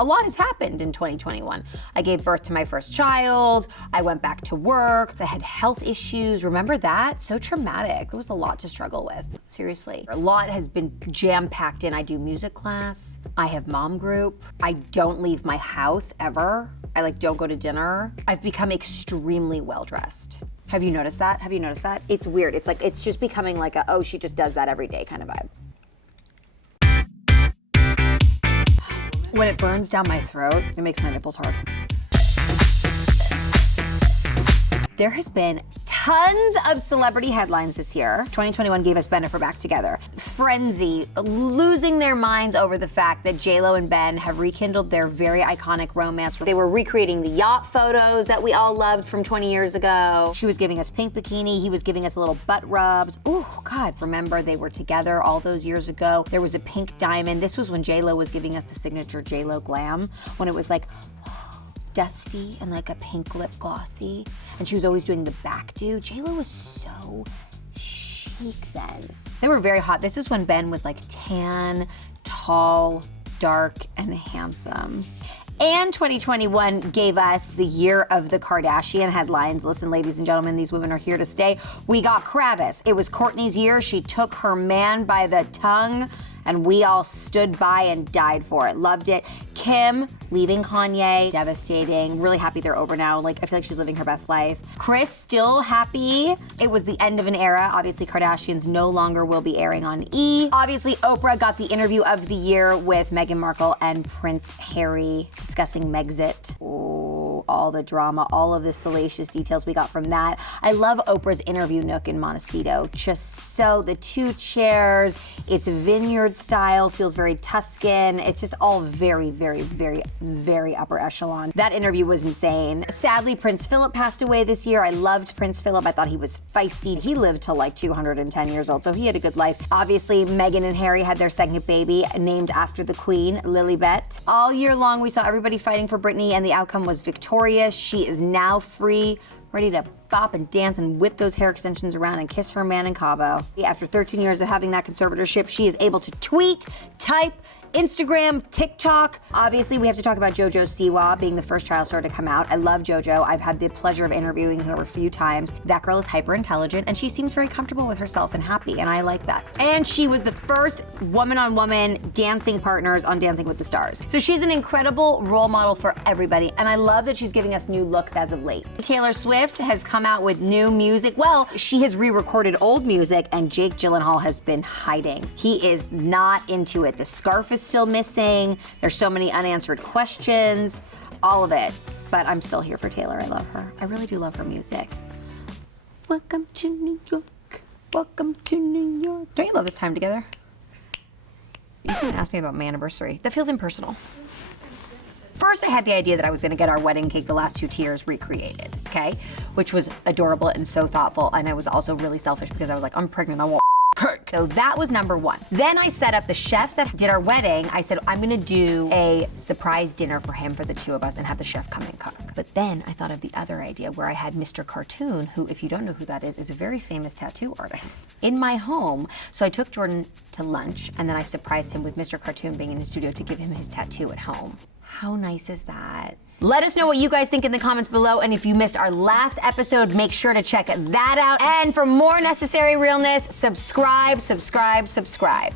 A lot has happened in 2021. I gave birth to my first child. I went back to work. I had health issues. Remember that? So traumatic. It was a lot to struggle with, seriously. A lot has been jam-packed in. I do music class. I have mom group. I don't leave my house ever. I don't go to dinner. I've become extremely well-dressed. Have you noticed that? Have you noticed that? It's weird. It's just becoming like a, oh, she just does that every day kind of vibe. When it burns down my throat, it makes my nipples hard. There has been tons of celebrity headlines this year. 2021 gave us Ben and her back together. Frenzy, losing their minds over the fact that J.Lo and Ben have rekindled their very iconic romance. They were recreating the yacht photos that we all loved from 20 years ago. She was giving us pink bikini, he was giving us little butt rubs. Ooh, God, remember they were together all those years ago. There was a pink diamond. This was when J.Lo was giving us the signature J.Lo glam, when it was like, dusty and like a pink lip glossy, and she was always doing the back do. J.Lo was so chic then. They were very hot. This is when Ben was like tan, tall, dark, and handsome. And 2021 gave us the year of the Kardashian headlines. Listen, ladies and gentlemen, these women are here to stay. We got Kravis. It was Kourtney's year. She took her man by the tongue, and we all stood by and died for it. Loved it. Kim leaving Kanye, devastating. Really happy they're over now. I feel like she's living her best life. Kris still happy. It was the end of an era. Obviously, Kardashians no longer will be airing on E! Obviously, Oprah got the interview of the year with Meghan Markle and Prince Harry discussing Megxit. Ooh, all the drama, all of the salacious details we got from that. I love Oprah's interview nook in Montecito. Just so, the 2 chairs, it's vineyard style, feels very Tuscan. It's just all very, very, very, very upper echelon. That interview was insane. Sadly, Prince Philip passed away this year. I loved Prince Philip. I thought he was feisty. He lived till 210 years old, so he had a good life. Obviously, Meghan and Harry had their second baby, named after the Queen, Lilibet. All year long, we saw everybody fighting for Britney, and the outcome was victorious. She is now free, ready to bop and dance and whip those hair extensions around and kiss her man in Cabo. After 13 years of having that conservatorship, she is able to tweet, type, Instagram, TikTok. Obviously, we have to talk about JoJo Siwa being the first child star to come out. I love JoJo. I've had the pleasure of interviewing her a few times. That girl is hyper intelligent, and she seems very comfortable with herself and happy, and I like that. And she was the first woman-on-woman dancing partners on Dancing with the Stars. So she's an incredible role model for everybody, and I love that she's giving us new looks as of late. Taylor Swift has come out with new music. Well, she has re-recorded old music, and Jake Gyllenhaal has been hiding. He is not into it. The scarf is still missing. There's so many unanswered questions, all of it. But I'm still here for Taylor. I love her. I really do love her music. Welcome to New York. Welcome to New York. Don't you love this time together? You can ask me about my anniversary. That feels impersonal. First, I had the idea that I was gonna get our wedding cake, the last 2 tiers, recreated, okay? Which was adorable and so thoughtful, and I was also really selfish because I was like, I'm pregnant, I want cake. So that was number 1. Then I set up the chef that did our wedding. I said, I'm gonna do a surprise dinner for him, for the 2 of us, and have the chef come and cook. But then I thought of the other idea where I had Mr. Cartoon, who, if you don't know who that is a very famous tattoo artist, in my home. So I took Jordan to lunch, and then I surprised him with Mr. Cartoon being in his studio to give him his tattoo at home. How nice is that? Let us know what you guys think in the comments below, and if you missed our last episode, make sure to check that out. And for more necessary realness, subscribe, subscribe, subscribe.